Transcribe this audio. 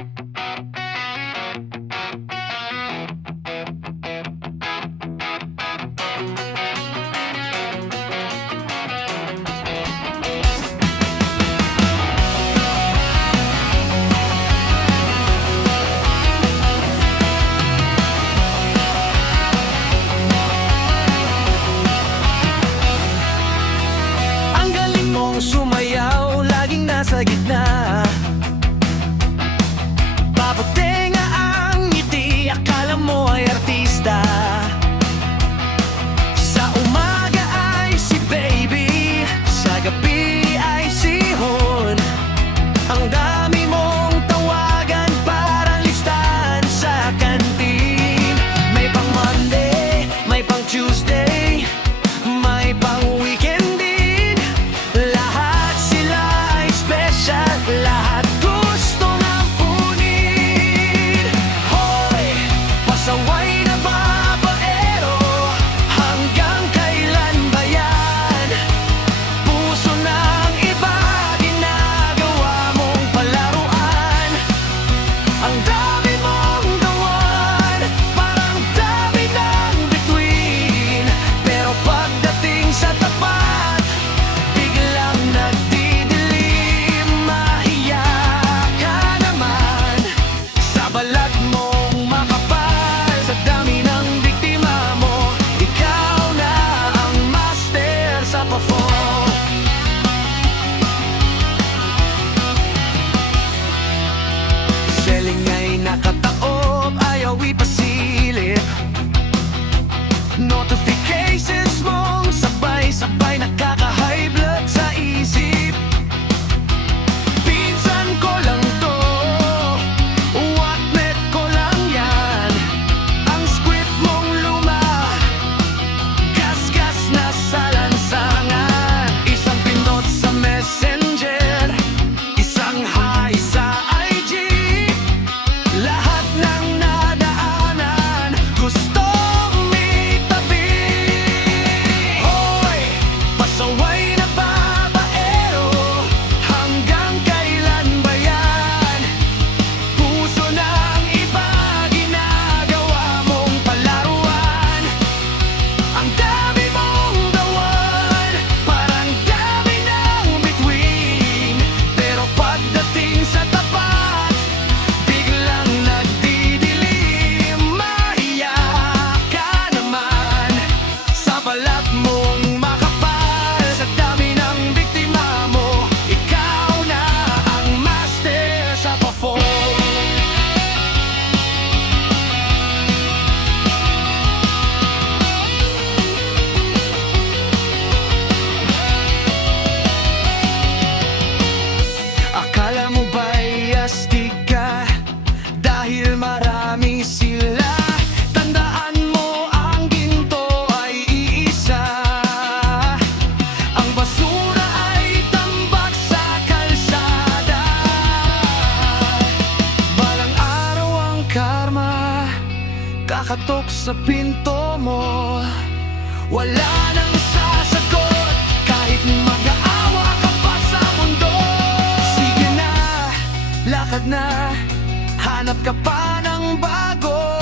Ang galing mong sumayaw, laging nasa gitna. Papatenga ang ngiti, akala mo ay artista. Sa umaga ay si baby, sa gabi ay si Hon. Ang dami mong tawagan, parang listahan sa kantin. May pang Monday, may pang Tuesday, may pang weekend din. Lahat sila ay special, lahat gusto ng punin. Hoy, pasaway na babaero, hanggang kailan ba yan? Puso ng iba, ginagawa mong palaruan. Ang dami mong gawan, parang dami ng bituin. Pero pagdating sa tapat, biglang nagdidilim. Mahiya ka naman sa balat mong makapal. Sa dami ng biktima mo, ikaw na ang master sa pa-fall. Selling ay nakataob, ayaw ipasilip. Notifications mong sabay-sabay, nakaka-high blood sa isip. Pinsan ko lang to, whatnet ko lang yan. Ang script mong luma, gas-gas na sa lansangan. Isang pindot sa messenger, isang hi sa IG. Lahat ng nadaanan, gustong itabi. Hoy, pasaway na babaero, hanggang kailan ba yan? Puso ng iba, ginagawa mong palaruan. Ang dami mong gawan, parang dami ng bituin. Pero pagdating sa tapat, biglang nagdidilim. Mahiya ka naman sa balat mong makapal. Sa dami ng biktima mo, ikaw na ang master sa pa-fall. Akala mo ba'y astig ka dahil marami sila? Tandaan mo, ang ginto ay iisa. Ang basura ay tambak sa kalsada. Balang araw ang karma, kakatok sa pinto mo. Wala nang sasagot, kahit mag-aawa ka pa sa mundo. Sige na, lakad na, hanap ka pa ng bago.